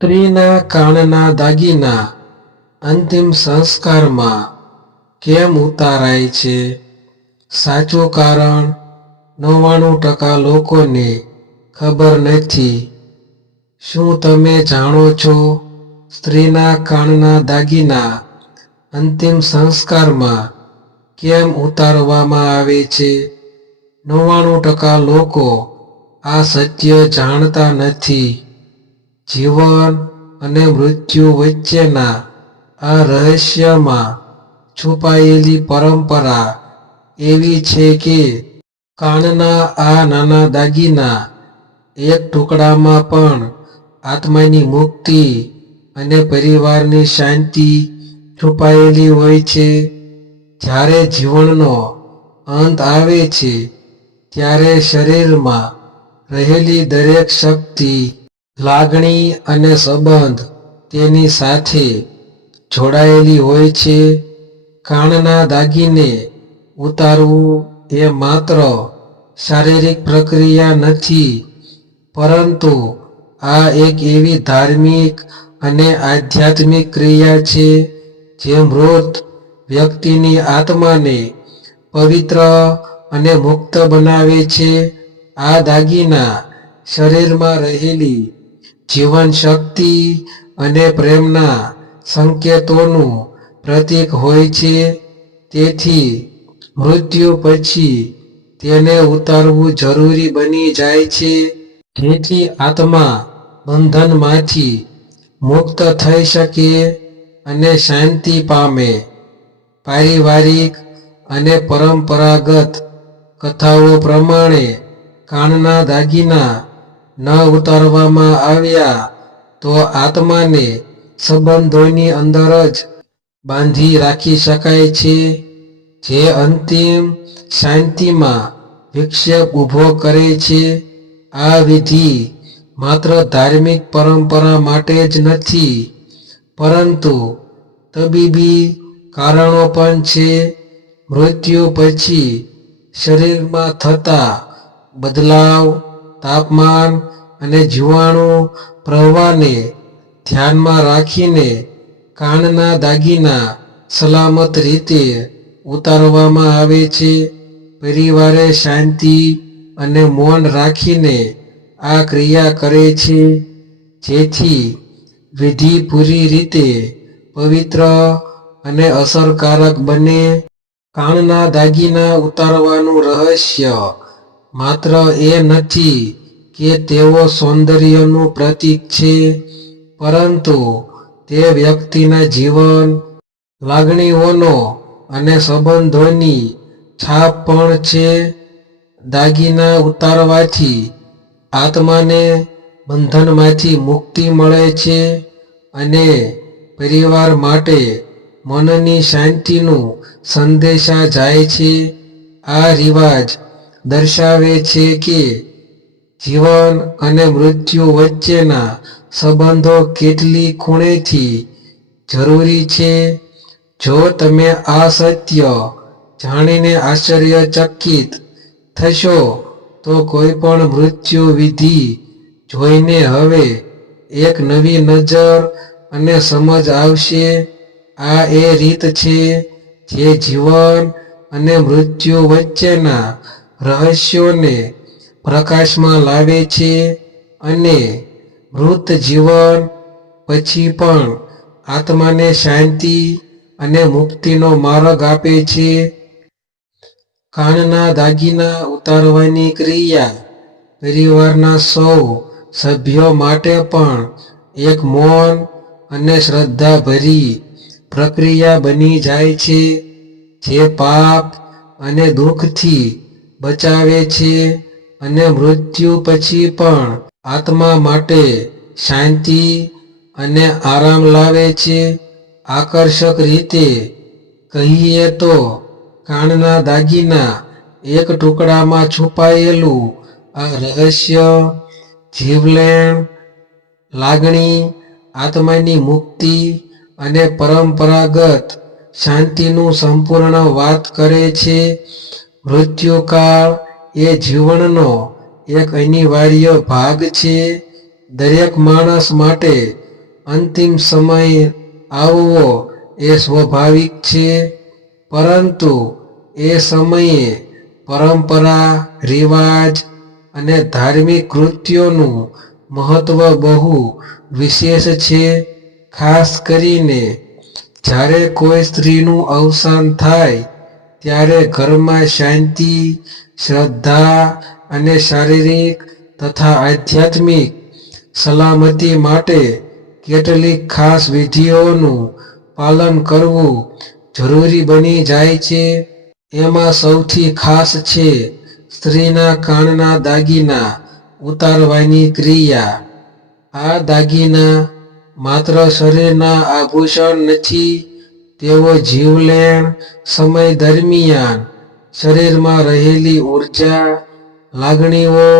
સ્ત્રીના કાનના દાગીના અંતિમ સંસ્કારમાં કેમ ઉતારાય છે? સાચું કારણ 99% લોકોને ખબર નથી. શું તમે જાણો છો સ્ત્રીના કાનના દાગીના અંતિમ સંસ્કારમાં કેમ ઉતારવામાં આવે છે? 99% લોકો આ સત્ય જાણતા નથી. જીવન અને મૃત્યુ વચ્ચેના આ રહસ્યમાં છુપાયેલી પરંપરા એવી છે કે કાનના આ નાના દાગીના એક ટુકડામાં પણ આત્માની મુક્તિ અને પરિવારની શાંતિ છુપાયેલી હોય છે. જ્યારે જીવનનો અંત આવે છે ત્યારે શરીરમાં રહેલી દરેક શક્તિ, લાગણી અને સંબંધ તેની સાથે જોડાયેલી હોય છે. કાનના દાગીને ઉતારવું એ માત્ર શારીરિક પ્રક્રિયા નથી, પરંતુ આ એક એવી ધાર્મિક અને આધ્યાત્મિક ક્રિયા છે જે મૃત વ્યક્તિની આત્માને પવિત્ર અને મુક્ત બનાવે છે. આ દાગીના શરીરમાં રહેલી જીવન શક્તિ અને પ્રેમના સંકેતોનું પ્રતીક હોય છે. તેથી મૃત્યુ પછી તેને ઉતારવું જરૂરી બની જાય છે, જેથી આત્મા બંધનમાંથી મુક્ત થઈ શકે અને શાંતિ પામે. પારિવારિક અને પરંપરાગત કથાઓ પ્રમાણે કાનના દાગીના ન ઉતારવામાં આવ્યા તો આત્માને સંબંધોની અંદર જ બાંધી રાખી શકાય છે, જે અંતિમ શાંતિમાં વિક્ષેપ ઊભો કરે છે. આ વિધિ માત્ર ધાર્મિક પરંપરા માટે જ નથી, પરંતુ તબીબી કારણો પણ છે. મૃત્યુ પછી શરીરમાં થતા બદલાવ, તાપમાન અને જીવાણુ પ્રવાહને ધ્યાનમાં રાખીને કાનના દાગીના સલામત રીતે ઉતારવામાં આવે છે. પરિવારે શાંતિ અને મૌન રાખીને આ ક્રિયા કરે છે, જેથી વિધિ પૂરી રીતે પવિત્ર અને અસરકારક બને. કાનના દાગીના ઉતારવાનું રહસ્ય માત્ર એ નથી કે તેઓ સૌંદર્યનું પ્રતીક છે, પરંતુ તે વ્યક્તિના જીવન, લાગણીઓનો અને સંબંધોની છાપ પણ છે. દાગીના ઉતારવાથી આત્માને બંધનમાંથી મુક્તિ મળે છે અને પરિવાર માટે મનની શાંતિનું સંદેશા જાય છે. આ રિવાજ દર્શાવે છે કે જીવન અને મૃત્યુ વચ્ચેના સંબંધો કેટલી ખૂણેથી જરૂરી છે. જો તમે આ સત્ય જાણીને આશ્ચર્યચકિત થશો, તો કોઈ પણ મૃત્યુ વિધિ જોઈને હવે એક નવી નજર અને સમજ આવશે. આ એ રીત છે જે જીવન અને મૃત્યુ વચ્ચેના રહસ્યોને પ્રકાશમાં લાવે છે અને મૃત જીવન પછી પણ આત્માને શાંતિ અને મુક્તિનો માર્ગ આપે છે. કાનના દાગીના ઉતારવાની ક્રિયા પરિવારના સૌ સભ્યો માટે પણ એક મૌન અને શ્રદ્ધાભરી પ્રક્રિયા બની જાય છે, જે પાપ અને દુઃખથી બચાવે છે અને મૃત્યુ પછી પણ આત્મા માટે શાંતિ અને આરામ લાવે છે. આકર્ષક રીતે કહીએ તો કાનના દાગીના એક ટુકડામાં છુપાયેલું આ રહસ્ય જીવલેણ, લાગણી, આત્માની મુક્તિ અને પરંપરાગત શાંતિનું સંપૂર્ણ વાત કરે છે. મૃત્યુકાળ એ જીવનનો એક અનિવાર્ય ભાગ છે. દરેક માણસ માટે અંતિમ સમય આવવો એ સ્વાભાવિક છે, પરંતુ એ સમયે પરંપરા, રિવાજ અને ધાર્મિક કૃત્યોનું મહત્વ બહુ વિશેષ છે. ખાસ કરીને જ્યારે કોઈ સ્ત્રીનું અવસાન થાય ત્યારે ઘરમાં શાંતિ, શ્રદ્ધા અને શારીરિક તથા આધ્યાત્મિક સલામતી માટે કેટલીક ખાસ વિધિઓનું પાલન કરવું જરૂરી બની જાય છે. એમાં સૌથી ખાસ છે સ્ત્રીના કાનના દાગીના ઉતારવાની ક્રિયા. આ દાગીના માત્ર શરીરના આભૂષણ નથી, તેઓ જીવલેણ સમય દરમિયાન શરીરમાં રહેલી ઊર્જા, લાગણીઓ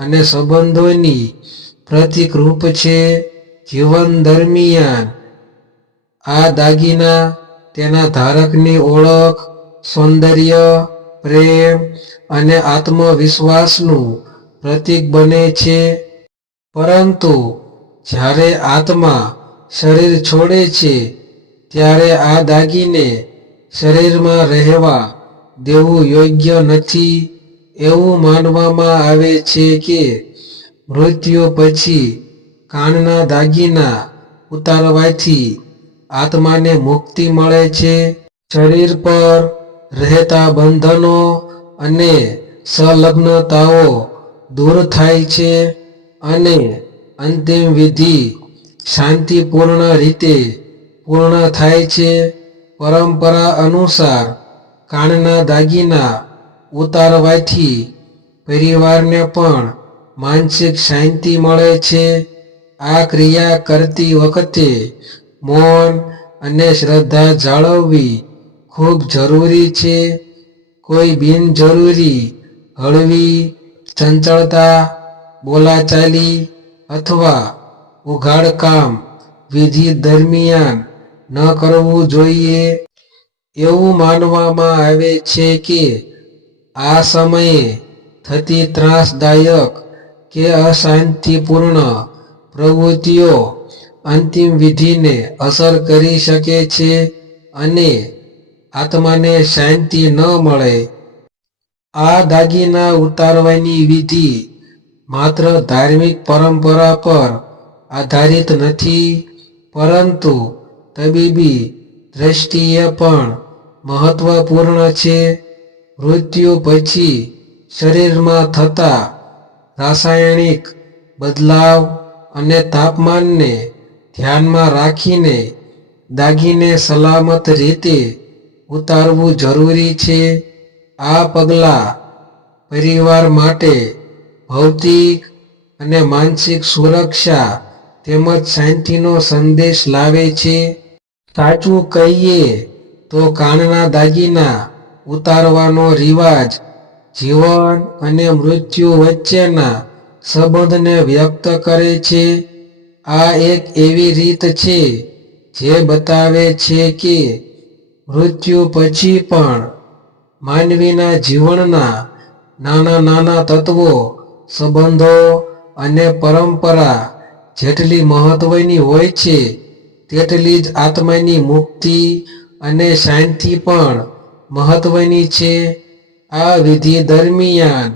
અને સંબંધોની પ્રતીકરૂપ છે. જીવન દરમિયાન આ દાગીના તેના ધારકની ઓળખ, સૌંદર્ય, પ્રેમ અને આત્મવિશ્વાસનું પ્રતીક બને છે. પરંતુ જ્યારે આત્મા શરીર છોડે છે ત્યારે આ દાગીને શરીરમાં રહેવા દેવું યોગ્ય નથી. એવું માનવામાં આવે છે કે મૃત્યુ પછી કાનના દાગીના ઉતારવાથી આત્માને મુક્તિ મળે છે, શરીર પર રહેતા બંધનો અને સંલગ્નતાઓ દૂર થાય છે અને અંતિમ વિધિ શાંતિપૂર્ણ રીતે પૂર્ણ થાય છે. પરંપરા અનુસાર કાનના દાગીના ઉતારવાથી પરિવારને પણ માનસિક શાંતિ મળે છે. આ ક્રિયા કરતી વખતે મૌન અને શ્રદ્ધા જાળવવી ખૂબ જરૂરી છે. કોઈ બિનજરૂરી હળવી ચંચળતા, બોલાચાલી અથવા ઉઘાડ કામ વિધિ દરમિયાન ન કરવું જોઈએ. એવું માનવામાં આવે છે કે આ સમયે થતી ત્રાસદાયક કે અશાંતિપૂર્ણ પ્રવૃત્તિઓ અંતિમ વિધિને અસર કરી શકે છે અને આત્માને શાંતિ ન મળે. આ દાગીના ઉતારવાની વિધિ માત્ર ધાર્મિક પરંપરા પર આધારિત નથી, પરંતુ તબીબી દ્રષ્ટિએ પણ મહત્વપૂર્ણ છે. મૃત્યુ પછી શરીરમાં થતા રાસાયણિક બદલાવ અને તાપમાનને ધ્યાનમાં રાખીને દાગીને સલામત રીતે ઉતારવું જરૂરી છે. આ પગલાં પરિવાર માટે ભૌતિક અને માનસિક સુરક્ષા તેમજ શાંતિનો સંદેશ લાવે છે. સાચું કહીએ તો કાનના દાગીના ઉતારવાનો રિવાજ જીવન અને મૃત્યુ વચ્ચેના સંબંધને વ્યક્ત કરે છે. આ એક એવી રીત છે જે બતાવે છે કે મૃત્યુ પછી પણ માનવીના જીવનના નાના નાના તત્વો, સંબંધો અને પરંપરા જેટલી મહત્વની હોય છે તેટલી જ આત્માની મુક્તિ અને શાંતિ પણ મહત્વની છે. આ વિધિ દરમિયાન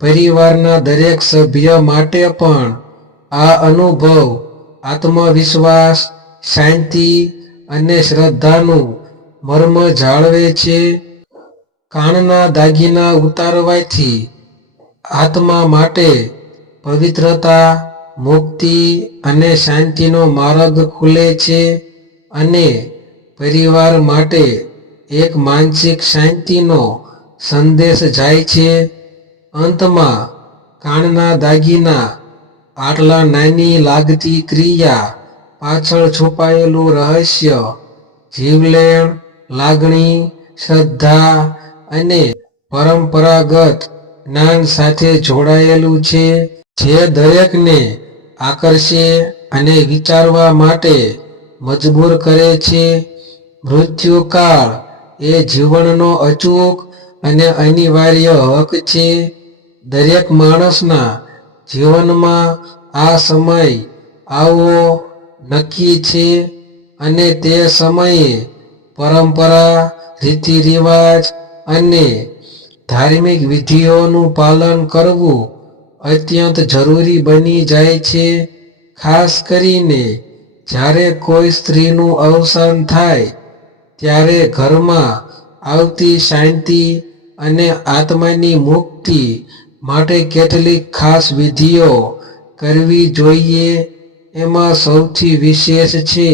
પરિવારના દરેક સભ્ય માટે પણ આ અનુભવ આત્મવિશ્વાસ, શાંતિ અને શ્રદ્ધાનું મર્મ જાળવે છે. કાનના દાગીના ઉતારવાથી આત્મા માટે પવિત્રતા, મુક્તિ અને શાંતિનો માર્ગ ખુલે છે અને પરિવાર માટે એક માનસિક શાંતિનો સંદેશ જાય છે. અંતમાં, કાનના દાગીના આટલા નાની લાગતી ક્રિયા પાછળ છુપાયેલું રહસ્ય જીવલેણ લાગણી, શ્રદ્ધા અને પરંપરાગત જ્ઞાન સાથે જોડાયેલું છે, જે દરેકને આકર્ષે અને વિચારવા માટે મજબૂર કરે છે. મૃત્યુકાળ એ જીવનનો અચૂક અને અનિવાર્ય હક છે. દરેક માણસના જીવનમાં આ સમય આવવો નક્કી છે અને તે સમયે પરંપરા, રીતિ રિવાજ અને ધાર્મિક વિધિઓનું પાલન કરવું અત્યંત જરૂરી બની જાય છે. ખાસ કરીને જ્યારે કોઈ સ્ત્રીનું અવસાન થાય ત્યારે ઘરમાં આવતી શાંતિ અને આત્માની મુક્તિ માટે કેટલીક ખાસ વિધિઓ કરવી જોઈએ. એમાં સૌથી વિશેષ છે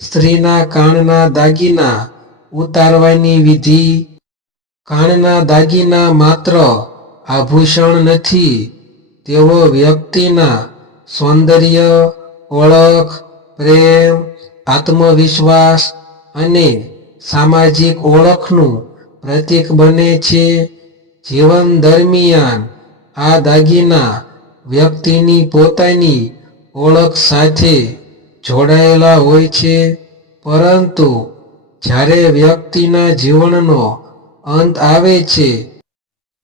સ્ત્રીના કાનના દાગીના ઉતારવાની વિધિ. કાનના દાગીના માત્ર આભૂષણ નથી, તેઓ વ્યક્તિના સૌંદર્ય, ઓળખ, પ્રેમ, આત્મવિશ્વાસ અને સામાજિક ઓળખનું પ્રતીક બને છે. જીવન દરમિયાન આ દાગીના વ્યક્તિની પોતાની ઓળખ સાથે જોડાયેલા હોય છે, પરંતુ જ્યારે વ્યક્તિના જીવનનો અંત આવે છે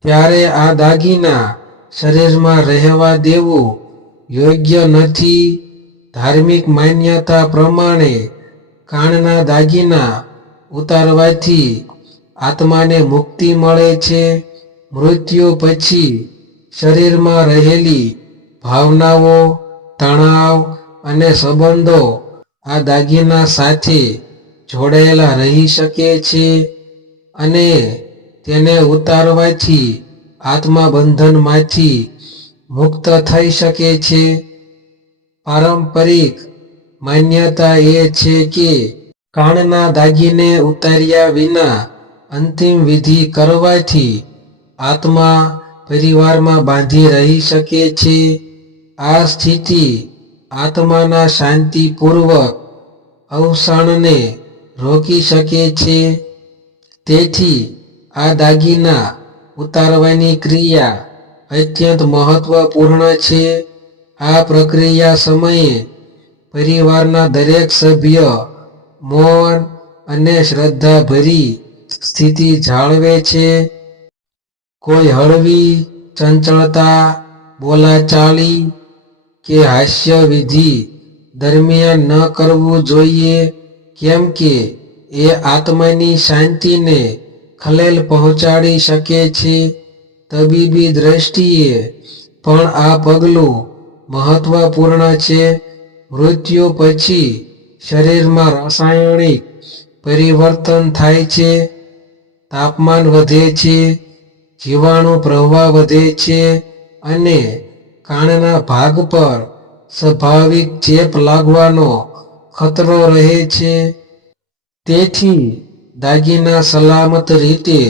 ત્યારે આ દાગીના શરીરમાં રહેવા દેવું યોગ્ય નથી. ધાર્મિક માન્યતા પ્રમાણે કાનના દાગીના ઉતારવાથી આત્માને મુક્તિ મળે છે. મૃત્યુ પછી શરીરમાં રહેલી ભાવનાઓ, તણાવ અને સંબંધો આ દાગીના સાથે જોડાયેલા રહી શકે છે અને તેને ઉતારવાથી આત્મા બંધનમાંથી મુક્ત થઈ શકે છે. પારંપરિક માન્યતા એ છે કે કાનના દાગીને ઉતાર્યા વિના અંતિમ વિધિ કરવાથી આત્મા પરિવારમાં બાંધી રહી શકે છે. આ સ્થિતિ આત્માના શાંતિપૂર્વક અવસાનને રોકી શકે છે. તેથી આ દાગીના ઉતારવાની ક્રિયા અત્યંત મહત્વપૂર્ણ છે. આ પ્રક્રિયા સમયે પરિવારના દરેક સભ્ય મૌન અને શ્રદ્ધાભરી સ્થિતિ જાળવે છે. કોઈ હળવી ચંચળતા, બોલાચાલી કે હાસ્ય વિધિ દરમિયાન ન કરવું જોઈએ, કેમ કે એ આત્માની શાંતિને ખલેલ પહોંચાડી શકે છે. તબીબી દ્રષ્ટિએ પણ આ પગલું મહત્વપૂર્ણ છે. મૃત્યુ પછી શરીરમાં રાસાયણિક પરિવર્તન થાય છે, તાપમાન વધે છે, જીવાણુ પ્રવાહ વધે છે અને કાનના ભાગ પર સ્વાભાવિક ચેપ લાગવાનો ખતરો રહે છે. તેથી દાગીના સલામત રીતે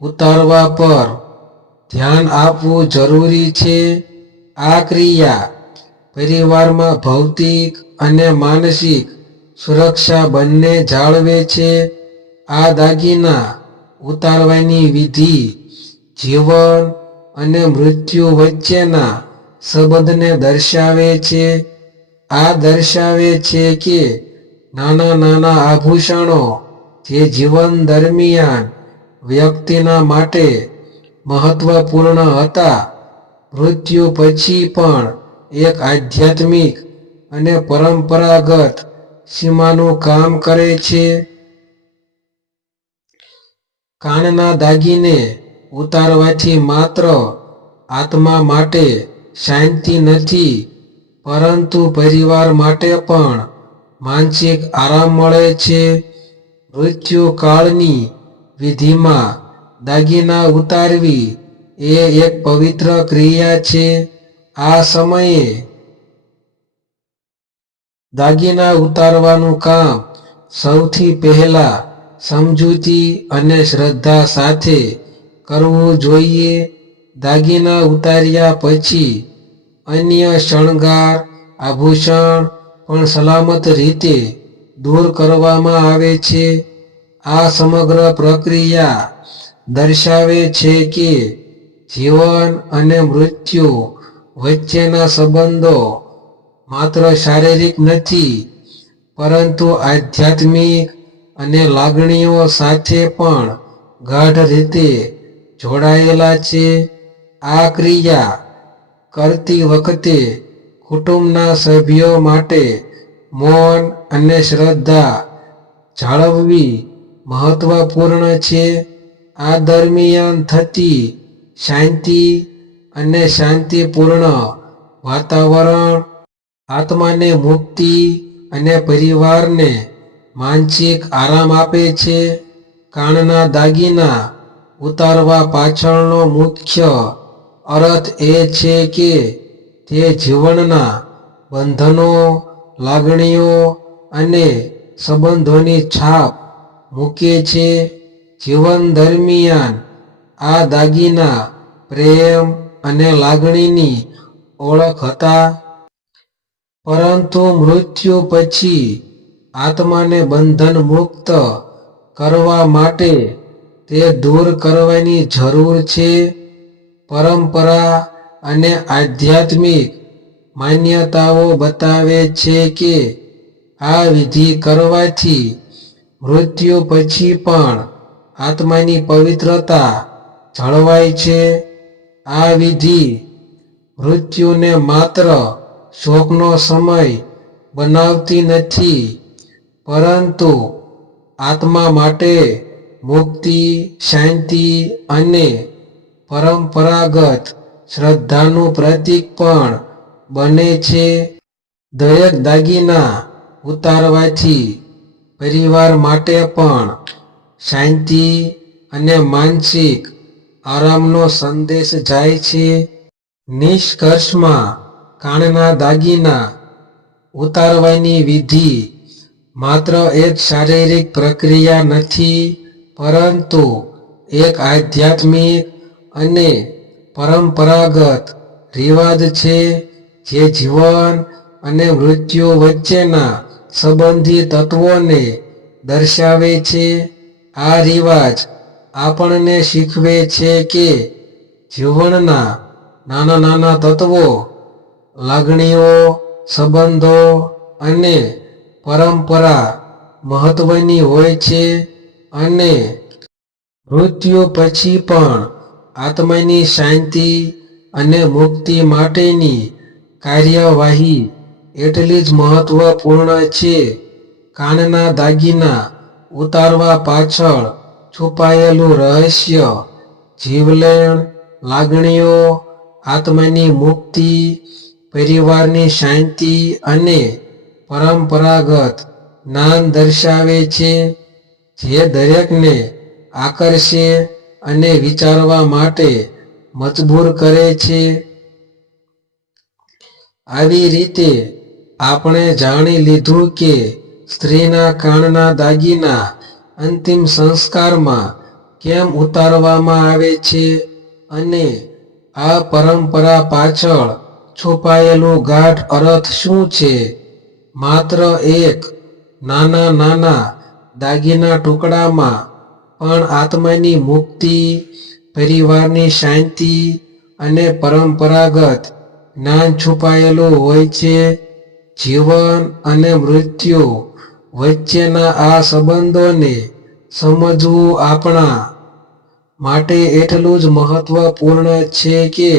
ઉતારવા પર ધ્યાન આપવું જરૂરી છે. આ ક્રિયા પરિવારમાં ભૌતિક અને માનસિક સુરક્ષા બંને જાળવે છે. આ દાગીના ઉતારવાની વિધિ જીવન અને મૃત્યુ વચ્ચેના સંબંધને દર્શાવે છે. આ દર્શાવે છે કે નાના નાના આભૂષણો જે જીવન દરમિયાન વ્યક્તિના માટે મહત્વપૂર્ણ હતા, મૃત્યુ પછી પણ એક આધ્યાત્મિક અને પરંપરાગત સીમાનું કામ કરે છે. કાનના દાગીને ઉતારવાથી માત્ર આત્મા માટે શાંતિ નથી, પરંતુ પરિવાર માટે પણ માનસિક આરામ મળે છે. મૃત્યુકાળની વિધિમાં દાગીના ઉતારવી એ એક પવિત્ર ક્રિયા છે. આ સમયે દાગીના ઉતારવાનું કામ સૌથી પહેલા સમજૂતી અને શ્રદ્ધા સાથે કરવું જોઈએ. દાગીના ઉતાર્યા પછી અન્ય શણગાર, આભૂષણ પણ સલામત રીતે દૂર કરવામાં આવે છે. આ સમગ્ર પ્રક્રિયા દર્શાવે છે કે જીવન અને મૃત્યુ વચ્ચેના સંબંધો માત્ર શારીરિક નથી, પરંતુ આધ્યાત્મિક અને લાગણીઓ સાથે પણ ગાઢ રીતે જોડાયેલા છે. આ ક્રિયા કરતી વખતે કુટુંબના સભ્યો માટે મૌન અને શ્રદ્ધા જાળવવી મહત્વપૂર્ણ છે. આ દરમિયાન થતી શાંતિ અને શાંતિપૂર્ણ વાતાવરણ આત્માને મુક્તિ અને પરિવારને માનસિક આરામ આપે છે. કાનના દાગીના ઉતારવા પાછળનો મુખ્ય અર્થ એ છે કે તે જીવનના બંધનો, લાગણીઓ અને સંબંધોની છાપ મૂકે છે. જીવન દરમિયાન આ દાગીના પ્રેમ અને લાગણીની ઓળખ હતા, પરંતુ મૃત્યુ પછી આત્માને બંધન મુક્ત કરવા માટે તે દૂર કરવાની જરૂર છે. પરંપરા અને આધ્યાત્મિક માન્યતાઓ બતાવે છે કે આ વિધિ કરવાથી મૃત્યુ પછી પણ આત્માની પવિત્રતા જળવાય છે. આ વિધિ મૃત્યુને માત્ર શોકનો સમય બનાવતી નથી, પરંતુ આત્મા માટે મુક્તિ, શાંતિ અને પરંપરાગત શ્રદ્ધાનું પ્રતીક પણ બને છે. દરેક દાગીના ઉતારવાથી પરિવાર માટે પણ શાંતિ અને માનસિક આરામનો સંદેશ જાય છે. નિષ્કર્ષમાં, કાનના દાગીના ઉતારવાની વિધિ માત્ર એક શારીરિક પ્રક્રિયા નથી, પરંતુ એક આધ્યાત્મિક અને પરંપરાગત રિવાજ છે જે જીવન અને મૃત્યુ વચ્ચેના સંબંધી તત્વોને દર્શાવે છે. આ રિવાજ આપણને શીખવે છે કે જીવનના નાના નાના તત્વો, લાગણીઓ, સંબંધો અને પરંપરા મહત્વની હોય છે, અને મૃત્યુ પછી પણ આત્માની શાંતિ અને મુક્તિ માટેની કાર્યવાહી એટલી જ મહત્વપૂર્ણ છે. કાનના દાગીના ઉતારવા પાછળ છુપાયેલું રહસ્ય જીવલેણ લાગણીઓ, આત્માની મુક્તિ, પરિવારની શાંતિ અને પરંપરાગત જ્ઞાન દર્શાવે છે, જે દરેકને આકર્ષે અને વિચારવા માટે મજબૂર કરે છે. આવી રીતે આપણે જાણી લીધું કે સ્ત્રીના કાનના દાગીના અંતિમ સંસ્કારમાં કેમ ઉતારવામાં આવે છે અને આ પરંપરા પાછળ છુપાયેલું ગાઢ અર્થ શું છે. માત્ર એક નાના નાના દાગીના ટુકડામાં પણ આત્માની મુક્તિ, પરિવારની શાંતિ અને પરંપરાગત જ્ઞાન છુપાયેલું હોય છે. જીવન અને મૃત્યુ વચ્ચેના આ સંબંધોને સમજવું આપણા માટે એટલું જ મહત્વપૂર્ણ છે કે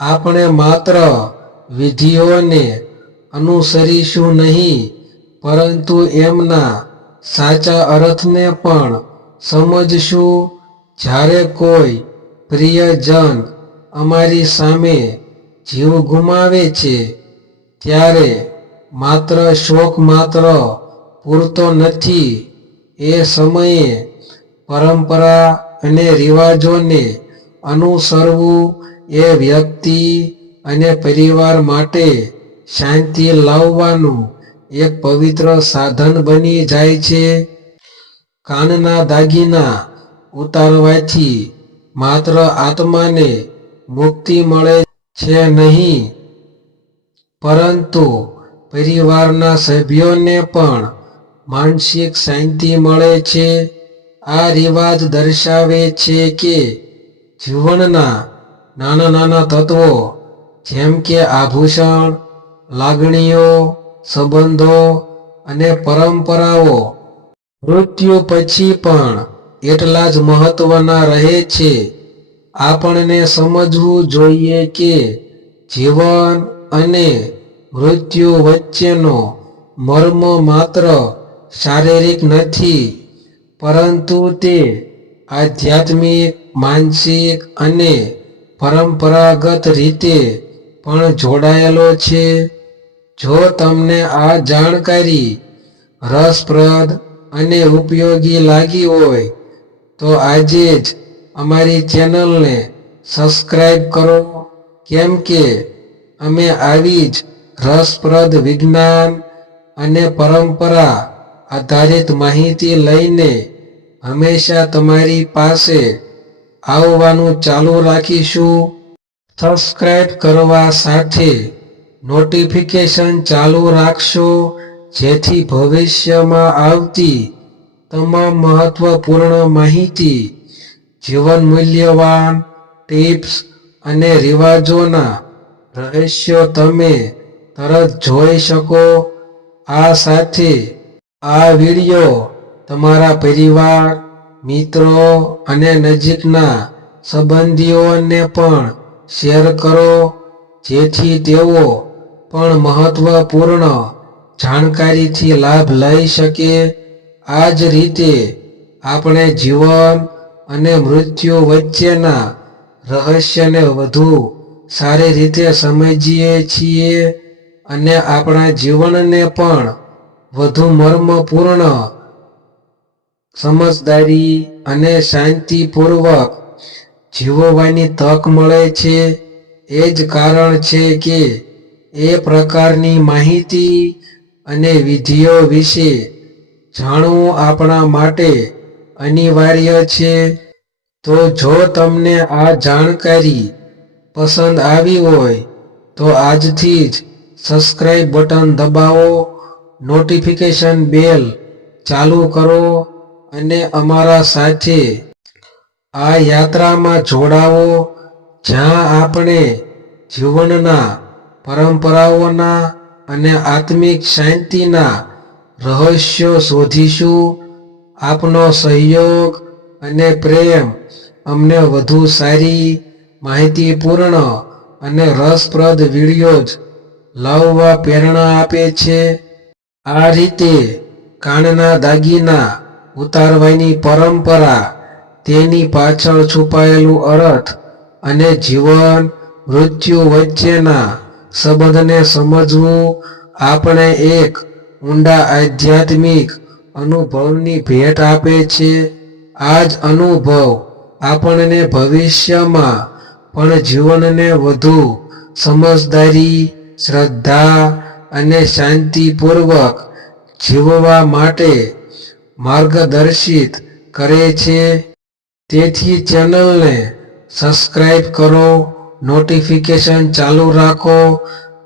આપણે માત્ર વિધિઓને અનુસરીશું નહીં, પરંતુ એમના સાચા અર્થને પણ સમજશું. જ્યારે કોઈ પ્રિયજન અમારી સામે જીવ ગુમાવે છે, ત્યારે માત્ર શોક માત્ર પૂરતો નથી. એ સમયે પરંપરા અને રિવાજોને અનુસરવું એ વ્યક્તિ અને પરિવાર માટે શાંતિ લાવવાનું એક પવિત્ર સાધન બની જાય છે. કાનના દાગીના ઉતારવાથી માત્ર આત્માને મુક્તિ મળે છે નહીં, પરંતુ પરિવારના સભ્યોને પણ માનસિક શાંતિ મળે છે. આ રિવાજ દર્શાવે છે કે જીવનના નાના નાના તત્વો, જેમ કે આભૂષણ, લાગણીઓ, સંબંધો અને પરંપરાઓ મૃત્યુ પછી પણ એટલા જ મહત્વના રહે છે. આપણને સમજવું જોઈએ કે જીવન અને મૃત્યુ વચ્ચેનો મર્મ માત્ર શારીરિક નથી, પરંતુ તે આધ્યાત્મિક, માનસિક અને પરંપરાગત રીતે પણ જોડાયેલો છે. જો તમને આ જાણકારી રસપ્રદ અને ઉપયોગી લાગી હોય તો આજે જ અમારી ચેનલને સબસ્ક્રાઇબ કરો, કેમ કે અમે આવી જ રસપ્રદ વિજ્ઞાન અને પરંપરા આધારિત માહિતી લઈને હંમેશા તમારી પાસે આવવાનું ચાલુ રાખીશું. સબસ્ક્રાઇબ કરવા સાથે નોટિફિકેશન ચાલુ રાખશો, જેથી ભવિષ્યમાં આવતી તમામ મહત્વપૂર્ણ માહિતી, જીવન મૂલ્યવાન ટિપ્સ અને રિવાજોના રહસ્યો તમે તરત જોઈ શકો. આ સાથે આ વિડિયો તમારા પરિવાર, મિત્રો અને નજીકના સંબંધીઓને પણ શેર કરો, જેથી તેઓ પણ મહત્વપૂર્ણ જાણકારીથી લાભ લઈ શકે. આ જ રીતે આપણે જીવન અને મૃત્યુ વચ્ચેના રહસ્યને વધુ સારી રીતે સમજીએ છીએ અને આપણા જીવનને પણ વધુ મર્મપૂર્ણ, સમજદારી અને શાંતિપૂર્વક જીવવાની તક મળે છે. એ જ કારણ છે કે એ પ્રકારની માહિતી અને વિધિઓ વિશે જાણવું આપણા માટે અનિવાર્ય છે. તો જો તમને આ જાણકારી પસંદ આવી હોય તો આજથી જ સબસ્ક્રાઇબ બટન દબાવો, નોટિફિકેશન બેલ ચાલુ કરો અને અમારા સાથે આ યાત્રામાં જોડાઓ, જ્યાં આપણે જીવનના, પરંપરાઓના અને આત્મિક શાંતિના રહસ્યો શોધીશું. આપનો સહયોગ અને પ્રેમ અમને વધુ સારી, માહિતીપૂર્ણ અને રસપ્રદ વિડિયોઝ લાવવા પ્રેરણા આપે છે. આ રીતે કાનના દાગીના ઉતારવાની પરંપરા, તેની પાછળ છુપાયેલું અર્થ અને જીવન મૃત્યુ વચ્ચેના સંબંધને સમજવું આપણે એક ઊંડા આધ્યાત્મિક અનુભવની ભેટ આપે છે. આ જ અનુભવ આપણને ભવિષ્યમાં પણ જીવનને વધુ સમજદારી, શ્રદ્ધા અને શાંતિપૂર્વક જીવવા માટે માર્ગદર્શિત કરે છે. તેથી ચેનલને સબસ્ક્રાઇબ કરો, નોટિફિકેશન ચાલુ રાખો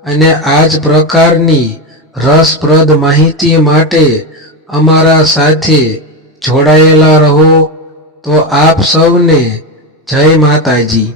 અને આ જ પ્રકારની રસપ્રદ માહિતી માટે અમારા સાથે જોડાયેલા રહો. તો આપ સૌને જય માતાજી.